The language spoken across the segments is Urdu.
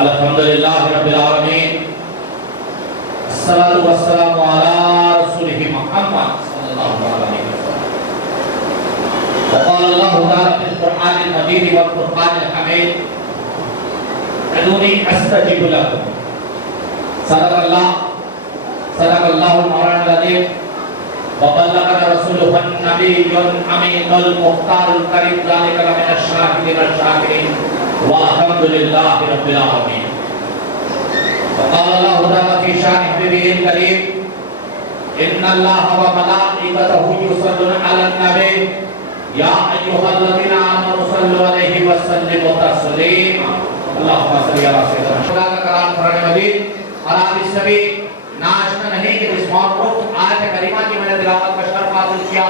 الحمدللہ رب العالمین الصلاۃ والسلام علی رسولہ محمد صلی اللہ علیہ وسلم وقال اللہ تعالی فی القرآن المجید والفرقان الحمید ادعونی استجب لکم صدق اللہ المولانا العظیم وبلغنا رسولہ النبی الامین المختار الکریم ذلک لمن الشاہدین الشاکرین والحمد للہ رب العالمین وقال اللہ تعالی فی شان حبیبہ الکریم ان اللہ وملائکتہ یصلون علی النبی یا ایھا الذین آمنوا صلوا علیہ وسلموا تسلیما اللہم صلی علی سیدنا خدا کا کلام قرآن مجید اور آپ اس سبھی ناشنا نہیں کہ اس موقع آیت کریمہ کی میں نے تلاوت کا شرف حاصل کیا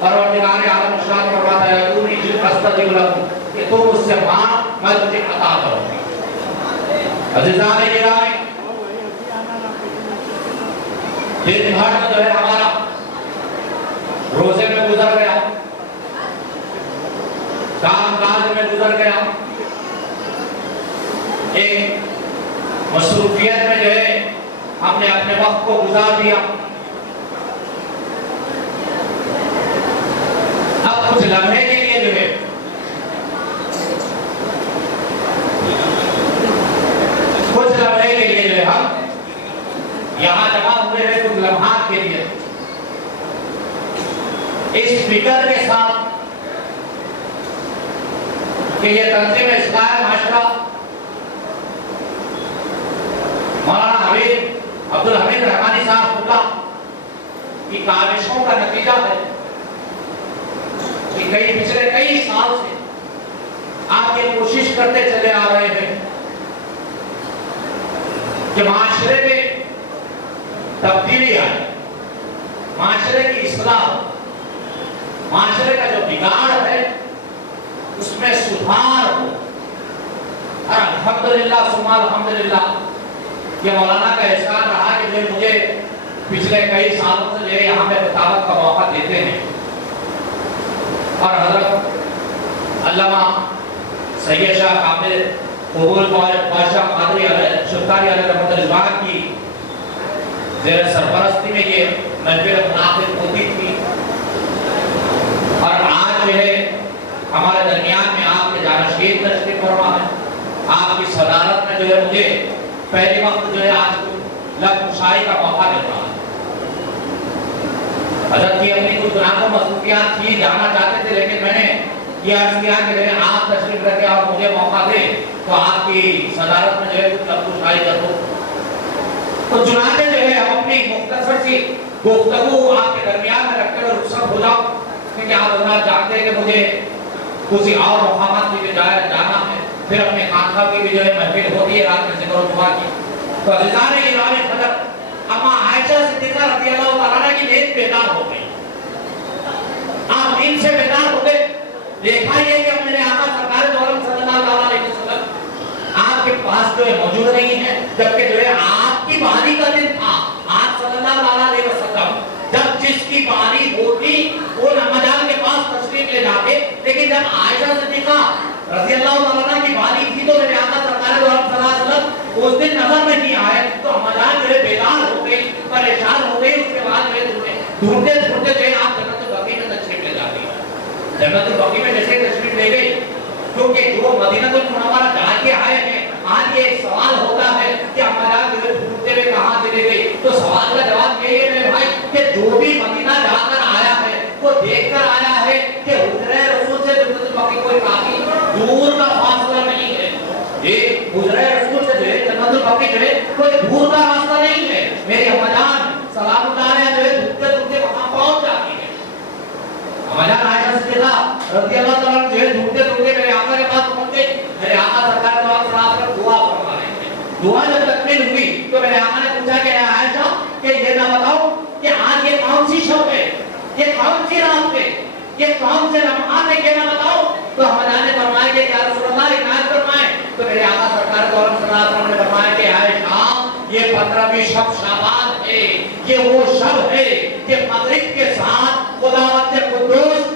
پروردگار عالم ارشاد فرماتا ہے ادعونی استجب لکم کہ تم مجھ سے مانگ میں تجھے عطا کروں گا عزیزان گرامی دن بھر جو ہے ہمارا روزے میں گزر گیا کام کاج میں گزر گیا ایک مصروفیت میں جو ہے ہم نے اپنے وقت کو گزار دیا اب کچھ لمحے کے لیے جو ہے ہم یہاں جمع ہوئے ہیں کچھ لمحات کے لیے اس فکر کے ساتھ کہ یہ تنظیم اصلاح معاشرہ مولانا حبیب عبدالحمید رحمانی صاحب اللہ کی کاوشوں کا نتیجہ ہے کہ پچھلے کئی سال سے آپ یہ کوشش کرتے چلے آ رہے ہیں کہ معاشرے میں تبدیلی آئے معاشرے کی اصلاح معاشرے کا جو بگاڑ ہے اس میں سدھار ہو اور الحمدللہ ثم الحمدللہ یہ مولانا کا احسان رہا کہ جو مجھے پچھلے کئی سالوں سے جو یہاں پہ خطابت کا موقع دیتے ہیں اور حضرت علامہ سید شاہ قابل قبول بادشاہ قادری شفتاری علیہ رحمۃ اللہ کی زیر سرپرستی میں یہ محفل منعقد ہوتی تھی اور آج جو ہے ہمارے درمیان میں آپ کے جانشین تشریف فرما ہے آپ کی صدارت میں جو ہے مجھے پہلی وقت جو ہے آج لفظ کشائی کا موقع مل رہا ہے حضرت کی اپنی کچھ گناہوں مصروفیات تھی جانا چاہتے تھے لیکن میں نے یہ عرض کیا کہ آپ تشریف رکھے اور مجھے موقع دے تو آپ کی صدارت میں جو ہے کچھ لفظ کشائی کر دو تو چنانچہ جو ہے ہم اپنی مختصر سی گفتگو آپ کے درمیان میں رکھ کر رخصت ہو جاؤ کیونکہ آپ حضرات جانتے ہیں کہ مجھے کسی اور مقامات کی بھی جانا ہے پھر اپنے خانقاہ کی بھی جو ہے محفل ہوتی ہے رات میں ذکر و دعا کی تو عزیزان گرامی قدر اما عائشہ صدیقہ رضی اللہ عنہا کی نیند بیدار ہو گئی آپ نیند سے بیدار ہو گئے دیکھا یہ کہ میرے آقا سرکار دو عالم صلی اللہ علیہ وسلم آپ کے پاس جو ہے موجود نہیں ہے جبکہ جو ہے آپ کی باری کا دن تھا آپ اس دن نظر نہیں آئے تو ہم جان جو ہے بیدار ہو گئی، پریشان ہو گئی، اس کے بعد جو ہے ڈھونڈتے ڈھونڈتے جو ہے آپ جنت البقیع میں تشریف لے جاتی ہے۔ جنت البقیع میں جیسے تشریف لے گئی، کیونکہ جو مدینہ المنورہ جا کے آئے ہیں، آج یہ ایک سوال ہوتا ہے کہ ہمارا جو ہے ڈھونڈتے ہوئے کہاں چلے گئی، تو سوال کا جواب یہی ہے میرے بھائی کہ جو بھی مدینہ جا کر آیا ہے وہ دیکھ کر آیا ہے کہ حجرہ رسول سے جنت البقیع کوئی کافی دور کا فاصلہ نہیں ہے۔ یہ حجرہ رسول سے جو ہے جنت البقیع جو ہے کوئی دور کا راستہ نہیں ہے۔ میری اما جان سلام اللہ علیہ جو ہے ڈھونڈتے ڈھونڈتے وہاں پہنچ جاتی ہے۔ اما جان عائشہ صدیقہ رضی اللہ تعالیٰ عنہ جو ہے ڈھونڈتے ڈھونڈتے میرے آقا کے پاس پہنچ گئی۔ میرے آقا سرکار کو آپ پر دعا فرما رہے ہیں۔ دعا جب تکمیل ہوئی تو میرے آقا نے پوچھا کہ اے عائشہ کہ یہ نہ بتاؤ کہ آج یہ کون سی شب ہے، یہ کون سی رات ہے، یہ کون سے لمحات ہے، یہ نہ بتاؤ۔ تو ہمارے نے فرمایا کہ یا رسول اللہ عنایت فرمائے۔ تو میرے آقا سرکار کو صلی اللہ علیہ وسلم نے فرمایا کہ عائشہ یہ 15ویں شب شعبان ہے، یہ وہ شب ہے کہ مغرب کے ساتھ خداوند قدوس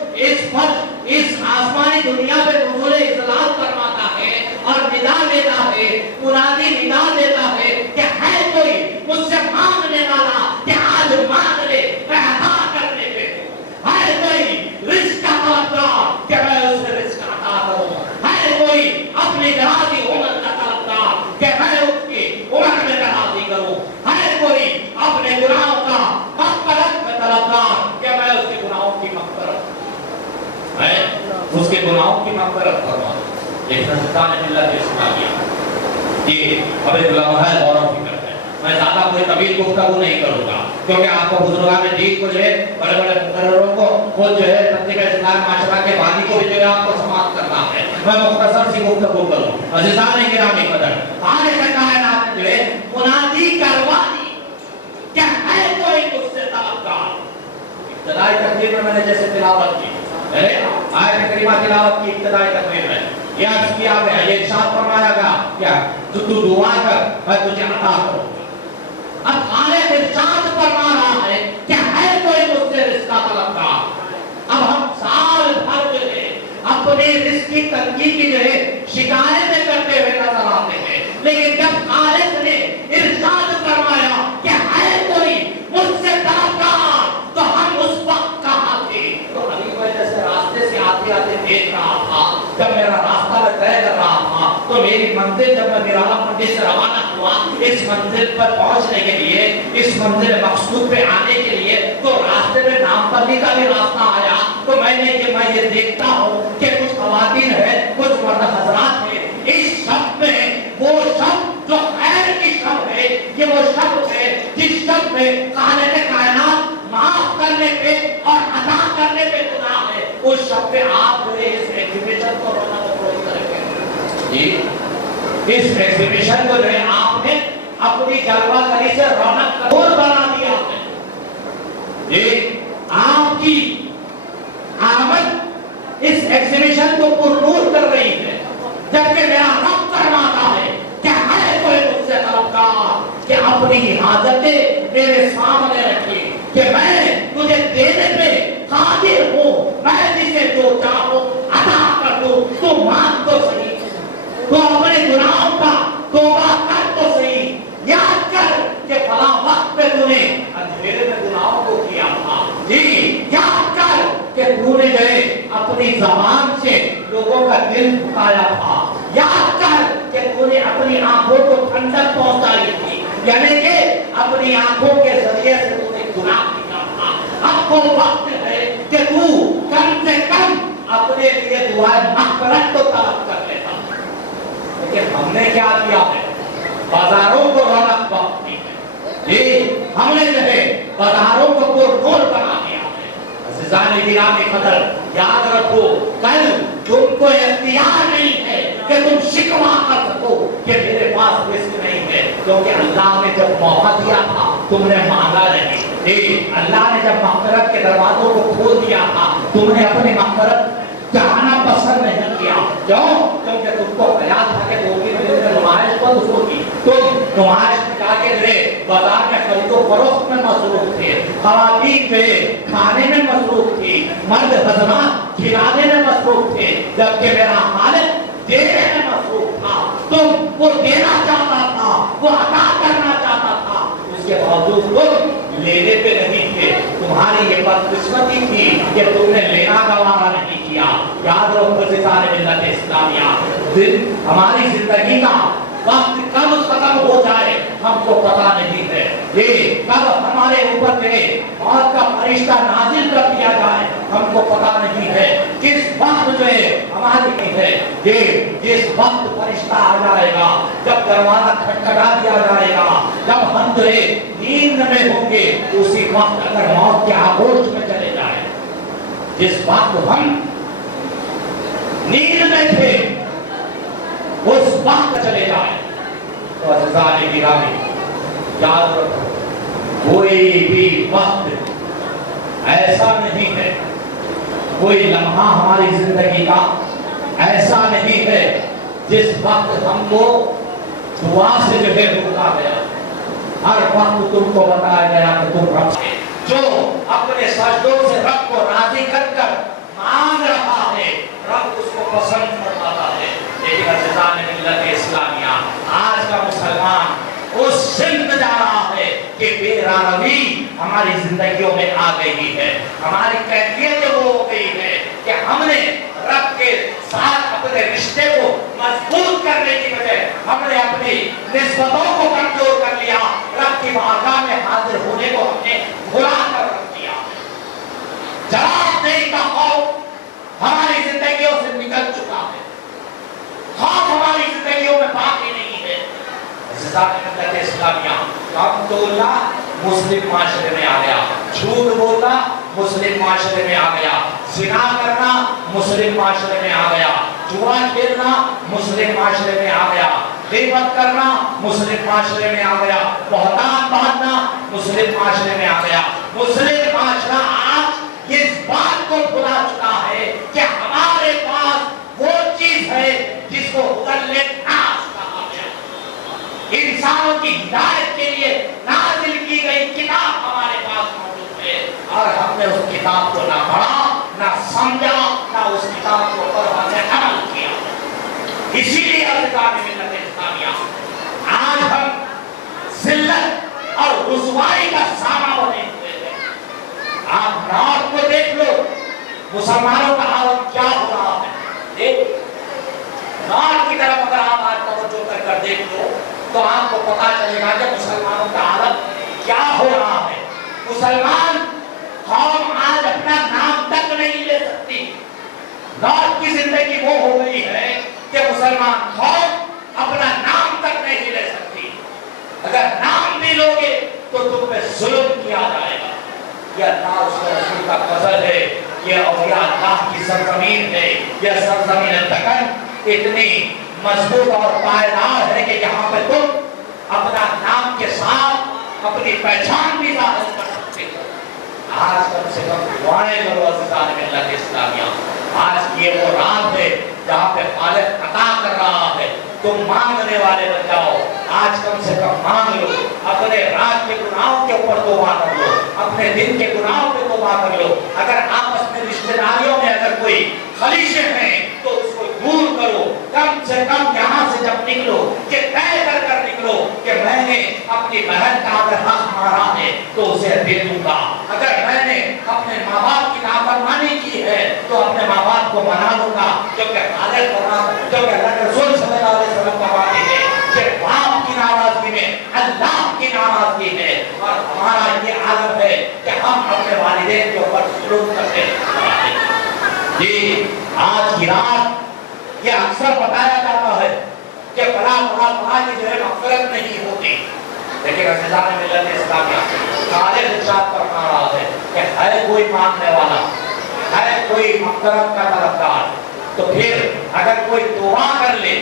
اس آسمانی دنیا پہ نزول اجلال فرماتا ہے اور ندا دیتا ہے، منادی ندا دیتا ہے کہ ہے کوئی مجھ سے مانگنے والا کہ آج مانگ لے، میں عطا کرنے پہ ہوں۔ ہے کوئی رزق کا طلبگار کہ میں اسے رزق عطا کروں۔ ہے کوئی اپنی درازی عمر کا طلبگار کہ میں اس کی عمر میں درازی کروں۔ ہے کوئی اپنے گناہوں کا مغفرت میں طلبگار کہ میں اس کے گناہوں کی مغفرت ہے، اس کے گناہوں کی مغفرت فرما۔ لیکن سلطان اللہ کے سنا گیا یہ اب ایک لمحہ غور و فکر ہے۔ میں زیادہ کوئی طویل گفتگو نہیں کروں گا کیونکہ آپ کو بزرگان دین کو جو ہے بڑے بڑے مقرروں کو وہ جو ہے تنظیم اسلام معاشرہ کے بانی کو بھی جو ہے آپ کو سماعت کرنا ہے۔ میں مختصر سی گفتگو کروں۔ عزیزان گرامی قدر، خالق کائنات جو ہے منادی کروا دی کہ ہے کوئی مجھ سے طلبگار۔ ابتدائی تقریر میں نے جیسے تلاوت کی، آیت کریمہ تلاوت کی ابتدائی تقریر میں یہ عرض کیا گیا، یہ ارشاد فرمایا گیا کیا تو دعا کر میں تجھے عطا کروں گا۔ اب خالق ارشاد فرما رہا ہے کہ ہے کوئی مجھ سے رزق کا طلبگار۔ اب ہم سال بھر جو ہے اپنے رزق کی تنگی کی جو ہے شکایتیں کرتے ہوئے نظر آتے ہیں، لیکن جب خالق نے ارشاد فرمایا کہ ہے کوئی مجھ سے طلبگار تو ہم اس وقت کہاں تھے؟ تو ابھی وجہ سے راستے سے آتے آتے دیکھ رہا تھا، جب میرا راستہ میں طے کر رہا تھا تو میری منزل جب میں نرالا منڈی سے روانہ ہوا اس منزل پر پہنچنے کے لیے، اس منزل مقصود پہ آنے کے لیے، تو راستے میں نامپلی کا بھی راستہ آیا تو میں یہ دیکھتا ہوں کہ کچھ خواتین ہیں، کچھ مرد حضرات ہیں۔ اس شب میں وہ شب جو خیر کی شب ہے، یہ وہ شب ہے جس شب میں خالق کائنات معاف کرنے پہ اور عطا کرنے پہ گناہ ہے۔ اس شب پہ آپ جو ہے اس ایگزیبیشن کو رونق افروز کریں گے جی، اس ایگزیبیشن کو جو ہے آپ نے اپنی جلوہ گری سے رونق اور بنا دیا ہے جی۔ آپ کی آمد اس ایگزیبیشن کو پرنور کر رہی ہے، جبکہ میرا رب فرماتا ہے کہ ہے کوئی مجھ سے طلبگار کہ اپنی حاجتیں میرے سامنے رکھے کہ میں تجھے دینے پہ قادر ہوں، میں جسے جو چاہوں عطا کر دوں۔ تو مان تو صحیح، تو اپنے گناہوں کا توبہ کر تو صحیح، یاد کر کہ فلاں وقت پہ تو نے اندھیرے میں گناہوں کو کیا تھا جی، یاد کر کہ تو نے جو ہے اپنی زبان سے لوگوں کا دل دکھایا تھا، یاد کر کہ تو نے اپنی آنکھوں کو ٹھنڈک پہنچائی تھی، یعنی کہ اپنی آنکھوں کے ذریعے سے تو نے گناہ کیا تھا۔ اب وہ وقت ہے کہ تو کم سے کم اپنے لیے دعائیں مغفرت تو طلب کر لیتا۔ لیکن ہم نے کیا کیا ہے؟ بازاروں کو رونق بخشی ہے جی، ہم نے جو ہے بازاروں کو پرنور بنا دیا ہے۔ عزیزان گرامی قدر، یاد رکھو کل تم کو اختیار نہیں ہے کہ تم شکوہ کر سکو کہ میرے پاس رزق نہیں ہے، کیونکہ اللہ نے جب موقع دیا تھا تم نے مانگا نہیں جی۔ اللہ نے جب مغفرت کے دروازوں کو کھول دیا تھا تم نے اپنی مغفرت چاہنا پسند نہیں کیا، کیوں؟ کیونکہ تم کو خیال تھا کہ 2-3 دن میں نمائش بند ہوگی، تم نمائش میں جا کے گئے، بازار میں خرید و فروخت میں مصروف تھے، خواتین جو کھانے میں مصروف تھی، مرد حضرات کھلانے میں مصروف تھے، جبکہ میرا خالق دینے میں مصروف تھا، تم وہ دینا چاہتا تھا، وہ عطا کرنا چاہتا تھا، اس کے باوجود تم لینے پہ نہیں تھے. تمہاری یہ بدقسمتی تھی کہ تم نے لینا گوارا نہیں کیا. یاد رکھو عزیزان ملت اسلامیہ، دن ہماری زندگی کا وقت کب ختم ہو جائے ہم کو پتا نہیں ہے. یہ کب ہمارے اوپر سے موت کا فرشتہ نازل کر دیا جائے ہم کو پتا نہیں ہے. کس وقت جو ہے ہماری ہے یہ جس وقت فرشتہ آ جائے گا، جب دروازہ کھٹکھٹا دیا جائے گا، جب ہم جو ہے نیند میں ہوں گے، اسی وقت اگر موت کے آغوش میں چلے جائیں، جس وقت ہم نیند میں تھے اس وقت چلے جائیں، تو عزیزان گرامی یاد رکھو کوئی بھی وقت ایسا نہیں ہے، کوئی لمحہ ہماری زندگی کا ایسا نہیں ہے جس وقت ہم کو دعا سے جو ہے روکا گیا. ہر وقت تم کو بتایا گیا کہ تم رب سے جو اپنے سجدوں سے رب کو راضی کر کر مانگ رہا ہے، رب اس کو پسند فرماتا ہے. لیکن عزیزان ملت اسلامیہ، آج کا مسلمان اس سمت جا رہا ہے کہ بے روی ہماری زندگیوں میں آ گئی ہے. ہماری کیفیت وہ ہو گئی ہے کہ ہم نے رب کے ساتھ اپنے رشتے کو مضبوط کرنے کی بجائے ہم نے اپنی نسبتوں کو کمزور کر لیا. رب کی بارگاہ میں حاضر ہونے کو ہم نے بھلا کر رکھ دیا. جواب دہی کا خوف ہماری زندگیوں سے نکل چکا ہے. خوف ہماری زندگیوں میں باقی نہیں ہے. عزیزان ملت اسلامیہ، کم توڑنا مسلم معاشرے میں آ گیا، جھوٹ بولنا مسلم معاشرے میں آ گیا، زنا کرنا مسلم معاشرے میں آ گیا، جوا کھیلنا مسلم معاشرے میں آ گیا، غیبت کرنا مسلم معاشرے میں آ گیا، بہتان باندھنا مسلم معاشرے میں آ گیا. مسلم معاشرہ آج اس بات کو بھلا چکا ہے کہ ہمارے پاس وہ چیز ہے جس کو انسانوں کی ہدایت کے لیے نازل کی گئی کتاب ہمارے پاس موجود ہے، اور ہم نے اس کتاب کو نہ پڑھا، نہ سمجھا، نہ اس کتاب کو پر ہم نے عمل کیا. اسی لیے عزیزان ملت اسلامیہ آج ہم ذلت اور رسوائی کا سامنا بنے ہوئے ہیں. آپ نارتھ کو دیکھ لو، مسلمانوں کا حال کیا ہو رہا ہے. نارتھ کی طرف اگر آپ آج توجہ کر دیکھ لو تو آپ کو پتا چلے گا کہ مسلمانوں کا حالت کیا ہو رہا ہے. مسلمان قوم آج اپنا نام تک نہیں لے سکتی. نارتھ کی زندگی وہ ہو گئی ہے کہ مسلمان قوم اپنا نام تک نہیں لے سکتی. اگر نام بھی لوگے تو تم پہ ظلم کیا جائے گا. یہ اللہ اس کے رسول کا فضل ہے، یہ اولیاء اللہ کی سرزمین ہے. یہ سرزمین دکن اتنی مضبوط اور پائیدار ہے کہ یہاں پہ تم اپنا نام کے ساتھ اپنی پہچان بھی ظاہر کر سکتے ہو. آج کم سے کم دعائیں کرو عزیزان ملت اسلامیہ. آج یہ وہ رات ہے جہاں پہ خالق عطا کر رہا ہے. تم مانگنے والے بن جاؤ. آج کم سے کم مانگ لو. اپنے رات کے گناہوں کے اوپر توبہ کر لو، اپنے دن کے گناہوں پہ توبہ کر لو. اگر آپس میں رشتہ داریوں میں اگر کوئی خلیشیں ہیں تو اس کو دور کرو. کم سے کم یہاں سے جب نکلو کہ طے کر نکلو کہ میں نے اپنی بہن کا اگر حق مارا ہے تو اسے دے دوں گا. اگر میں نے اپنے ماں باپ کی نافرمانی کی ہے تو اپنے ماں باپ کو منا لوں گا. کیونکہ اللہ کے رسول صلی اللہ علیہ وسلم کا بات ہے کہ باپ کی ناراضگی میں اللہ کی ناراضگی ہے. اور ہمارا یہ عادت ہے کہ ہم اپنے والدین کے اوپر ظلم کرتے ہیں. جی آج کی رات یہ اکثر بتایا جاتا ہے کہ فلاں کی جو ہے مغفرت نہیں ہوتی. لیکن عزیزان ملت اسلامیہ خالق ارشاد فرما رہا ہے کہ ہے کوئی مانگنے والا، ہے کوئی مغفرت کا طلبگار، تو پھر اگر کوئی توبہ کر لے،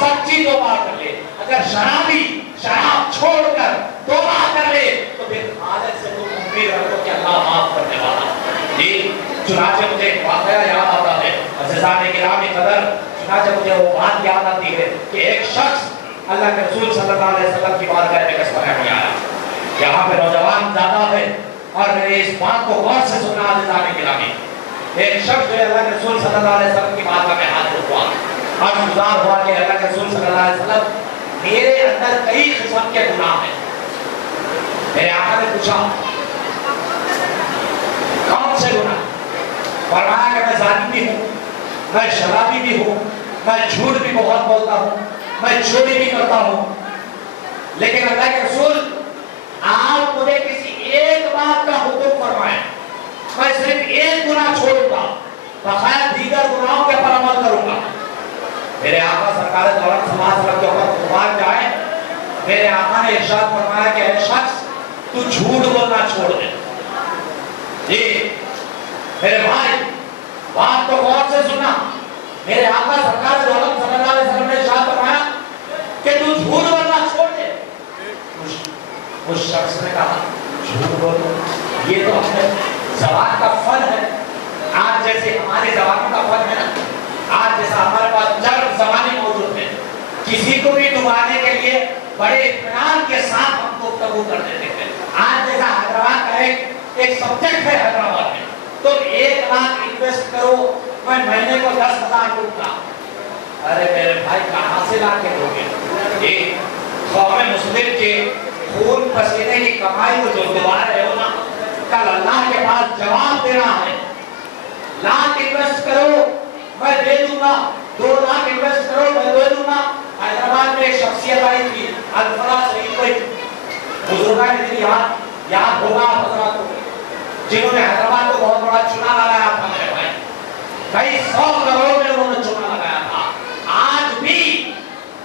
سچی توبہ کر لے، اگر شرابی شراب چھوڑ کر توبہ کر لے تو پھر خالق سے تم امید رکھو کہ اللہ معاف کرنے والا. جی چنانچہ مجھے ایک واقعہ یاد آتا ہے عزیزان گرامی قدر. چنانچہ مجھے وہ بات یاد آتی ہے کہ ایک شخص اللہ کے رسول صلی اللہ علیہ وسلم کی بارگاہ میں کسبہ میں آیا. یہاں پہ نوجوان زیادہ ہے اور میرے اس بات کو غور سے سننا عزیزان گرامی. ایک شخص جو اللہ کے رسول صلی اللہ علیہ وسلم کی بارگاہ میں حاضر ہوا آج گزار ہوا کہ اللہ کے رسول صلی اللہ علیہ وسلم میرے اندر کئی قسم کے گناہ ہیں. میرے آقا نے پوچھا کون سے گناہ؟ فرمایا کہ میں ظالم بھی ہوں, میں شرابی بھی ہوں, میں جھوٹ بھی بہت بولتا ہوں, میں چوری بھی کرتا ہوں. لیکن اللہ کے رسول آپ مجھے کسی ایک بات کا حکم فرمائیں, میں صرف ایک گناہ چھوڑوں گا, بقیہ دیگر گناہوں کے پر عمل کروں گا. میرے آقا سرکار دو عالم صلی اللہ علیہ وسلم کے اوپر قربان جائے, میرے آقا نے ارشاد فرمایا کہ اے شخص تو جھوٹ بولنا چھوڑ دے. جی میرے بھائی بات تو غور سے سننا. میرے آقا سرکار دو عالم صلی اللہ علیہ وسلم نے ارشاد فرمایا کہ تو جھوٹ بولنا چھوڑ دے. اس شخص نے کہا جھوٹ بولو, یہ تو اپنے زبان کا فن ہے. آج جیسے ہماری زبانوں کا فن ہے نا, آج جیسا ہمارے پاس چند زبانیں موجود ہیں, کسی کو بھی ڈبانے کے لیے بڑے اطمینان کے ساتھ ہم گفتگو کر دیتے ہیں. آج جیسا حیدرآباد کا ایک سبجیکٹ ہے حیدرآباد میں, تو 1 لاکھ انویسٹ کرو, میں مہینے کو 10,000 دوں گا. ارے میرے بھائی کہاں سے لا کے دو گے؟ یہ قوم مسلم کے خون پسینے کی کمائی کو جو دبا رہے ہو نا, کل اللہ کے پاس جواب دینا ہے. لاکھ انویسٹ کرو میں دے دوں گا, 2 لاکھ انویسٹ کرو میں دے دوں گا. حیدرآباد میں ایک شخصیت آئی تھی الفلاح شریف کوئی بزرگان دن یاد ہوگا حضرات کو, جنہوں نے حیدرآباد کو بہت بڑا چنا لگایا تھا. میرے بھائی کئی 100 کروڑ میں انہوں نے چنا لگایا تھا. آج بھی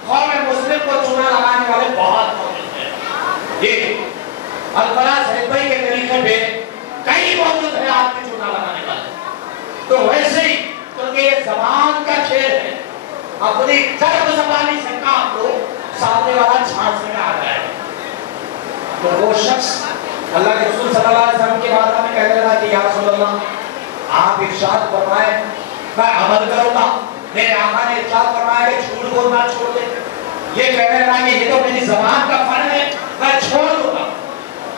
قوم مسلم کو چنا لگانے والے بہت موجود ہیں. یہ الفلاح شریف بھائی کے طریقے پہ کئی موجود ہیں آج بھی چنا لگانے والے. تو ویسے ہی کیونکہ یہ زبان کا کھیل ہے, اپنی چرب زبانی سے کام کو سامنے والا جھانسے میں آ جائے. تو وہ شخص اللہ کے رسول صلی اللہ علیہ وسلم کے بارے میں کہنے لگا کہ یا رسول اللہ آپ ارشاد فرمائیں میں عمل کروں گا. میرے آقا نے ارشاد فرمایا کہ جھوٹ بولنا چھوڑ دے. یہ کہنے لگا کہ یہ تو میری زبان کا فن ہے, میں چھوڑ دوں گا.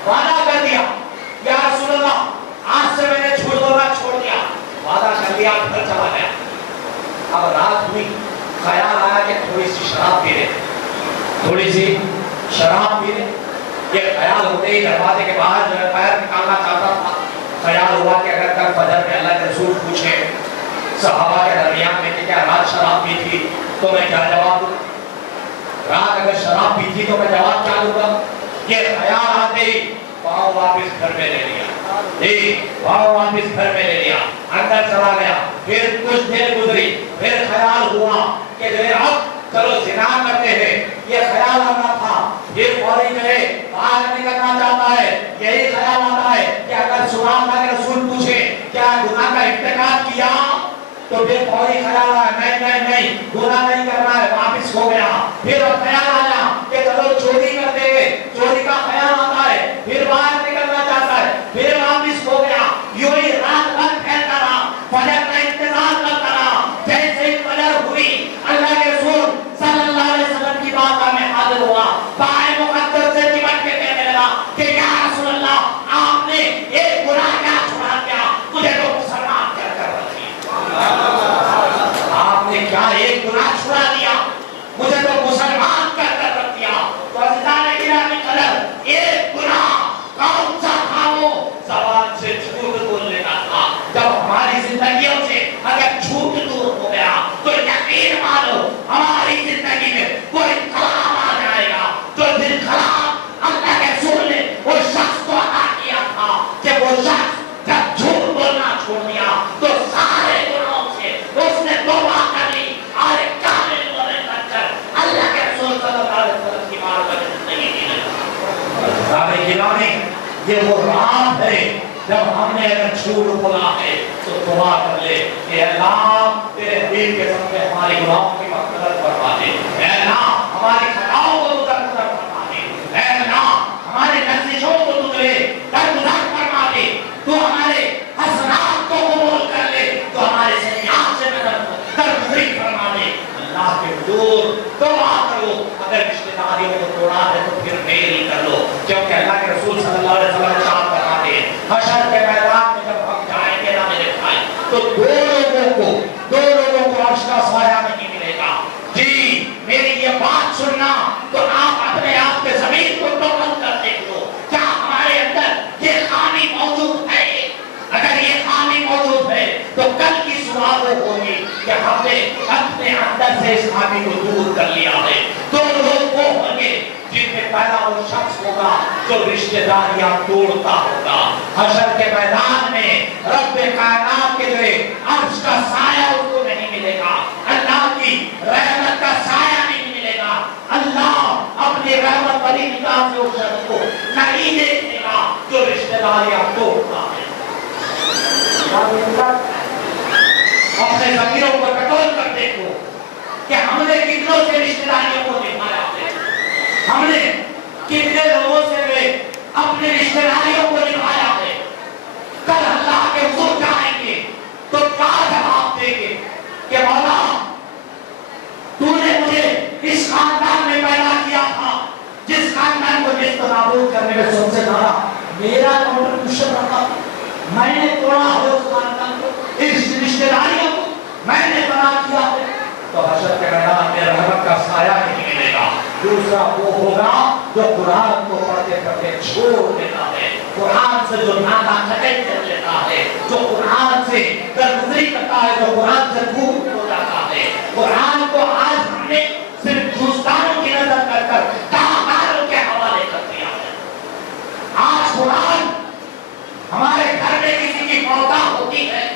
وعدہ کر دیا یا رسول اللہ آج سے میں نے جھوٹ بولنا چھوڑ دیا. وعدہ کر دیا, گھر چلا گیا. اب رات ہوئی, خیال آیا کہ تھوڑی سی شراب پی لے, تھوڑی سی شراب پی لے. یہ خیال ہوتے ہی دروازے کے باہر جو ہے پیر نکالنا چاہتا تھا. خیال ہوا کہ اگر کل فجر میں اللہ کے رسول پوچھے صحابہ کے درمیان میں کہ کیا رات شراب پی تھی تو میں کیا جواب دوں, رات اگر شراب پی تھی تو میں جواب کیا دوں گا. یہ خیال آتے ہی پاؤں واپس گھر میں لے لیا. پاؤں واپس گھر میں لے لیا, اندر چلا گیا. پھر کچھ دیر گزری, پھر خیال ہوا کہ جو ہے اب چلو زنا کرتے ہیں, یہ خیال آنا تھا. پھر فوری جو ہے باہر نکلنا چاہتا ہے, یہی خیال آتا ہے کہ اگر اللہ کے رسول پوچھے کیا گناہ کا ارتکاب کیا تو پھر فوری خیال آیا نہیں گناہ نہیں کرنا ہے, واپس ہو گیا. پھر خیال آیا کہ چلو چوری کرتے ہیں, چوری کا خیال آتا ہے, پھر باہر نکلنا چاہتا ہے, پھر واپس ہو گیا. یوں ہی رات بھر پھیلتا رہا, فجر کا انتظار کرتا رہا. جیسے ہی فجر ہوئی اللہ کے رسول صلی اللہ علیہ وسلم کی بارگاہ میں حاضر ہوا, پائے مقدس سے چمٹ کے کہنے لگا کہ یا رسول اللہ آپ نے ایک گناہ کیا چھوڑا دیا, مجھے تو مسلمان کر کر رکھی. آپ نے کیا ایک گناہ چھوڑا دیا, مجھے تو مسلمان کر کر رکھ دیا. تو عزیزان گرامی قدر ایک گناہ کون سا تھا؟ وہ زبان سے جھوٹ بول لینا تھا. جب ہماری زندگیوں سے اگر جھوٹ دور ہو گیا تو یقین مانو ہماری زندگی میں کوئی انقلاب آ جائے گا. جو دن انقلاب اللہ کے رسول نے وہ شخص کو عطا کیا تھا کہ وہ شخص جب جھوٹ بولنا چھوڑ دیا تو سارے گناہوں سے اس نے توبہ کر لی اور ایک کامل مومن بن کر اللہ کے رسول صلی اللہ علیہ وسلم کی بارگاہ میں زندگی جینے لگا. صحابہ کرام یہ وہ رات ہے جب ہم نے اگر جھوٹ بولا ہے تو دعا کر لے کہ اللہ تیرے حبیب کے سامنے ہمارے گناہوں کی مغفرت فرما دے, اے اللہ ہماری خطاؤں کو درگزر فرما دے, اے اللہ ہمارے لرزشوں کو تجھے درگزر فرما دے, تو ہمارے حسنات کو قبول کر لے, تو ہمارے سیئات سے درگزری فرما دے. اللہ کے حضور دعا کرو, اگر رشتہ داریوں کو توڑا ہے تو پھر میل کر لو, کیونکہ اللہ کے رسول صلی اللہ علیہ وسلم ارشاد فرماتے ہیں حشر کے میدان میں جب ہم جائیں گے نا میرے بھائی تو دو لوگوں کو عرش کا سایہ نہیں ملے گا. کہ ہم نے اپنے اندر سے اس خامی کو دور کر لیا ہے. تو لوگ وہ ہوں گے جن میں پہلا وہ شخص ہوگا جو رشتہ داریاں توڑتا ہوگا. حشر کے میدان میں رب کائنات کے جو عرش کا سایہ اس کو نہیں ملے گا, اللہ کی رحمت کا سایہ نہیں ملے گا. اللہ اپنی رحمت والی نگاہ سے اس شخص کو نہیں دیکھے گا جو رشتہ داریاں توڑتا ہے. اپنے ضمیروں کو کنٹرول کر دیکھو کہ ہم نے کتنوں سے رشتہ داریوں کو نبھایا ہے, ہم نے کتنے لوگوں سے اپنے رشتہ داریوں کو نبھایا ہے. کل اللہ کے حضور جائیں گے تو کیا جواب دیں گے کہ مولا تو نے مجھے اس خاندان میں پیدا کیا تھا جس خاندان کو نیست و نابود کرنے میں سب سے زیادہ میرا کنٹریبیوشن رہا, میں نے توڑا ہے اس خاندان کو, اس رشتہ داریوں کو میں نے بنا کیا ہے. تو حشر کے میدان میں رحمت کا سایہ نہیں ملے گا. دوسرا وہ ہوگا جو قرآن کو پڑھتے پڑھتے چھوڑ دیتا ہے, قرآن سے جو ناتا قطعی کر لیتا ہے, جو قرآن سے درگزری کرتا ہے, جو قرآن سے دور ہو جاتا ہے. قرآن کو آج ہم نے صرف دوستانوں کی نظر کر کر داغداروں کے حوالے کر دیا ہے. آج قرآن ہمارے گھر میں کسی کی موتا ہوتی ہے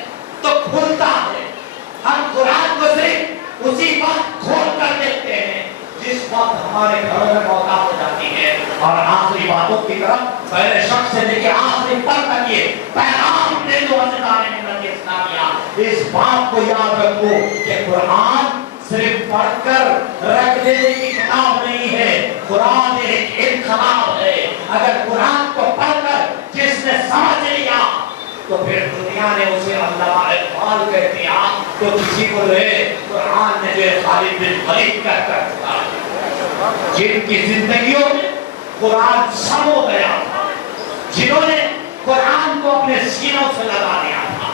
تو کھلتا ہے, ہم قرآن کو صرف اسی وقت کھول کر دیکھتے ہیں جس وقت ہمارے گھروں میں موتا ہو جاتی ہے. اور آخری باتوں کی طرف پہلے شخص سے لے کے آخری پر تک یہ پیغام دے دو عزیزان ملت اسلامیہ. اس بات کو یاد رکھو کہ قرآن صرف پڑھ کر رکھ دینے کی کتاب نہیں ہے, قرآن ایک انقلاب ہے. اگر قرآن کو پڑھ کر جس نے سمجھ لیا تو پھر دنیا نے اسے علامہ اقبال کہہ دیا, تو کسی کو قرآن نے جو خالد بن ولید کہہ کر کہا, جن کی زندگیوں میں قرآن سمو گیا تھا, جنہوں نے قرآن کو اپنے سینوں سے لگا دیا تھا,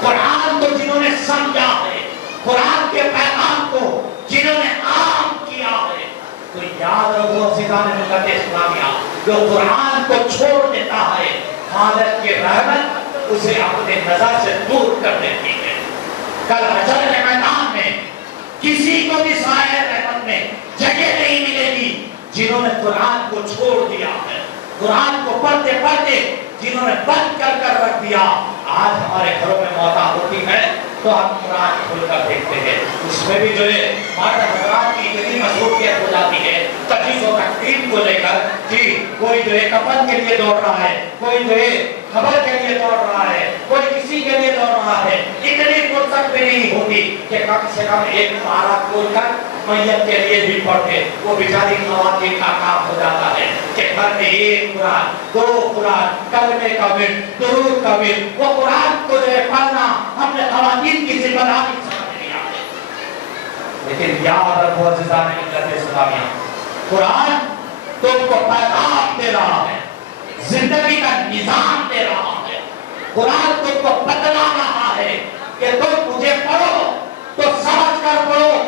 قرآن کو جنہوں نے سمجھا ہے, قرآن کے پیغام کو جنہوں نے عام کیا ہے. تو یاد رکھو عزیزان ملت اسلامیہ, جو قرآن کو چھوڑ دیتا ہے خالق کی رحمت اسے اپنے نظر سے دور کر دیتی ہے. کل حشر کے میدان میں کسی کو بھی سایہ رحمت میں جگہ نہیں ملے گی جنہوں نے قرآن کو چھوڑ دیا ہے, قرآن کو پڑھتے پڑھتے جنہوں نے بند کر کر رکھ دیا. آج ہمارے گھروں میں موتا ہوتی ہے تو ہم قرآن کھول کر دیکھتے ہیں, اس میں بھی جو ہے مرد حضرات کی اتنی مصروفیت ہو جاتی ہے تجہیز و تقدیم کو لے کر, جی کوئی جو ہے کفن کے لیے دوڑ رہا ہے, کوئی جو ہے خبر کے لیے دوڑ رہا ہے, کوئی کسی کے لیے دوڑ رہا ہے. اتنی فرصت بھی نہیں ہوتی کہ کم سے کم ایک پارہ کھول کر میت کے لیے بھی پڑھے. وہ بیچاری خواتین کا کام ہو جاتا ہے کہ گھر میں ایک قرآن, دو قرآن, کلمے کا ورد, درود کا ورد, وہ قرآن کو جو ہے پڑھنا ہم نے خواتین کی ذمہ داری سمجھ لیا ہے. لیکن یاد رکھو عزیزان ملت اسلامیہ, قرآن تم کو پیغام دے رہا ہے, زندگی کا نظام دے رہا ہے. قرآن تم کو بتلا رہا ہے کہ تم مجھے پڑھو تو سمجھ کر پڑھو,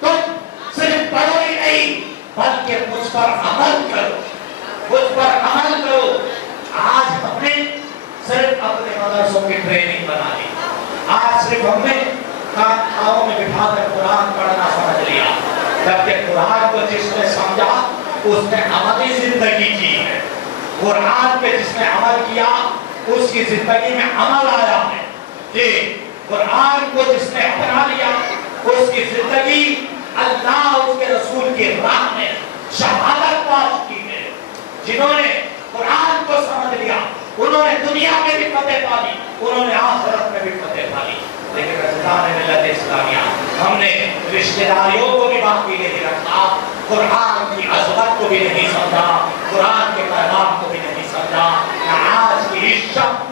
تم صرف پڑھو ہی نہیں بلکہ مجھ پر عمل کرو, مجھ پر عمل کرو. آج ہم نے صرف اپنے مدرسوں کی ٹریننگ بنا لی, آج صرف ہم نے خانقاہوں میں بٹھا کر قرآن پڑھنا سمجھ لیا, جبکہ قرآن کو جس نے سمجھا اس نے عملی زندگی کی ہے. قرآن پہ جس نے عمل کیا اس کی زندگی میں عمل آیا ہے. جی قرآن کو جس نے اپنا لیا اس کی زندگی اللہ اس کے رسول کی راہ میں شہادت پاس کی ہے. جنہوں نے قرآن کو سمجھ لیا انہوں نے دنیا میں بھی فتح پالی, انہوں نے آخرت میں بھی فتح پالی. لیکن عزیزان ملت اسلامیہ, ہم نے رشتہ داریوں کو بھی باقی نہیں رکھا, قرآن کی عظمت کو بھی نہیں سمجھا, قرآن کے پیغام کو بھی نہیں سمجھا. آج کی اس شب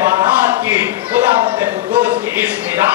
بارات کی خداوند قدوس کی اس ندا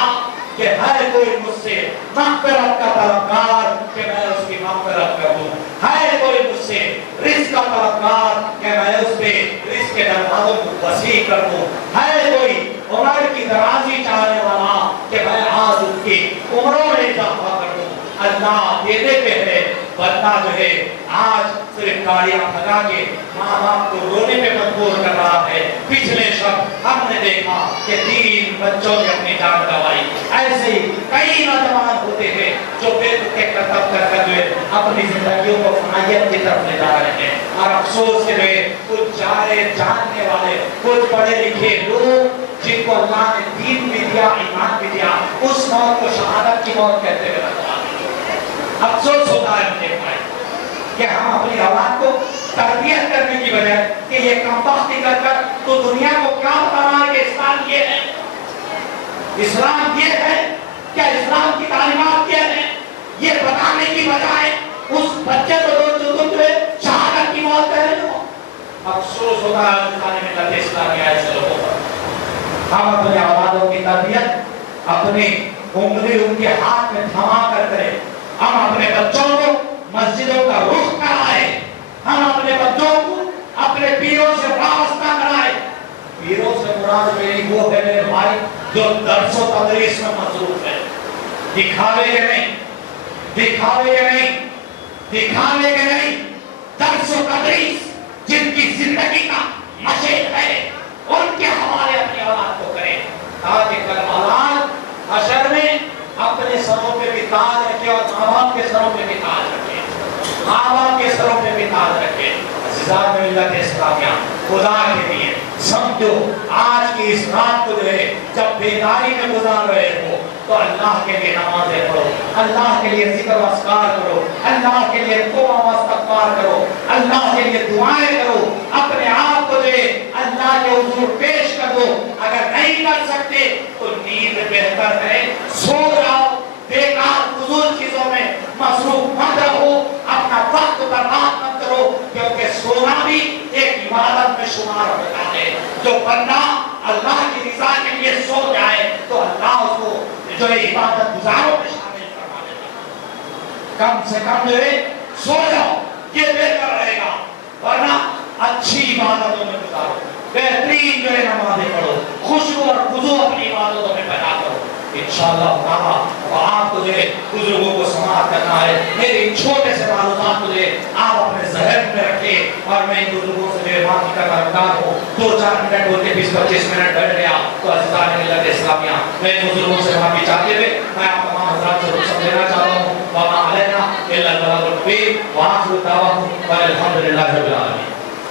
کہ ہر کوئی مجھ سے مغفرت کا طلبگار کہ میں اس کی مغفرت کروں, ہر کوئی مجھ سے رزق کا طلبگار کہ میں اس پہ رزق کے دروازوں کو وسیع کر دوں, ہر کوئی عمر کی درازی چاہنے والا کہ میں آج اس کی عمروں میں اضافہ کر دوں. اللہ دینے پہ ہے, بندہ جو ہے آج صرف گاڑیاں بھگا کے ماں باپ کو رونے پہ مجبور کر رہا ہے. پچھلے شب ہم نے دیکھا کہ 3 بچوں نے اپنی جان گنوائی. ایسے ایسے ہی کئی نوجوان ہوتے ہیں جو بے تکے کرتب کر کر اپنی زندگیوں کو فنائیت کی طرف لے جا رہے ہیں. اور افسوس کے کچھ جاننے والے کچھ پڑھے لکھے لوگ جن کو اللہ نے دین بھی دیا ایمان بھی دیا اس موت کو شہادت کی موت کہتے ہوئے رکھا. افسوس ہوتا ہے مجھے بھائی کہ ہم اپنی اولاد کو تربیت کرنے کی بجائے کہ یہ کمبختی کر کر تو دنیا کو کیا بتانا کہ اسلام یہ ہے، اسلام یہ ہے، کیا اسلام کی تعلیمات کیا ہے، یہ بتانے کی بجائے اس بچے کو جو تم شہادت کی موت کہہ رہے ہو. افسوس ہوتا ہے ملت اسلامیہ ایسے لوگوں پر. ہم اپنے اولادوں کی تربیت اپنی انگلی ان کے ہاتھ میں تھما کر کریں. ہم اپنے بچوں کو مسجدوں کا رخ کرائے، ہم اپنے بچوں کو اپنے پیروں سے وابستہ کرائے. پیروں سے مراد میری وہ ہے میرے بھائی جو درس و تدریس میں مصروف ہے. دکھاوے کے نہیں، دکھاوے کے نہیں، دکھاوے کے نہیں، درس و تدریس جن کی زندگی کا مشہد ہے ان کے حوالے اپنی اولاد کو کریں تاکہ کل اولاد حشر میں اپنے سروں پہ بھی تاج رکھے اور ماں باپ کے سروں پہ بھی تاج رکھے، ماں باپ کے سروں پہ بھی تاج رکھے. عزیزان ملت اسلامیہ خدا کے لیے سمجھو آج کی اس رات کو جو ہے جب بیداری میں گزار رہے ہو تو اللہ کے لیے نمازیں پڑھو، اللہ کے لیے ذکر و اذکار کرو، اللہ کے لیے توبہ و استغفار کرو، اللہ کے لیے دعائیں کرو، اپنے آپ کو جو ہے اللہ کے حضور پیش کر دو. اگر نہیں کر سکتے تو نیند بہتر ہے، سو جاؤ، بیکار فضول چیزوں میں مصروف مت رہو، اپنا وقت برباد مت کرو کیونکہ سونا بھی ایک عبادت میں شمار ہوتا ہے. جو بندہ اللہ کی رضا کے لیے سو جائے تو اللہ اس کو جو ہے عبادت گزاروں میں شامل کروا دیتا ہے. کم سے کم جو ہے سو جاؤ، یہ بہتر رہے گا، ورنہ اچھی عبادتوں میں گزارو، بہترین جو ہے نمازیں پڑھو، خوشبو اور خضوع اپنی عبادتوں میں پیدا کرو. انشاءاللہ تعالیٰ آپ کو جو ہے بزرگوں کو سماعت کرنا ہے. میری چھوٹے سے معلومات کو جو ہے آپ اپنے ذہن میں رکھیں اور میں ان بزرگوں سے جو ہے معافی کا طلبگار ہوں. 2-4 منٹ ہوتے 20-25 منٹ بیٹھ گیا تو عزیزان ملت اسلامیہ میں ان بزرگوں سے معافی چاہتے ہوئے میں آپ تمام حضرات سے رخصت لینا چاہتا ہوں. وما علینا الا البلاغ المبین وآخر دعواہم الحمدللہ رب العالمین.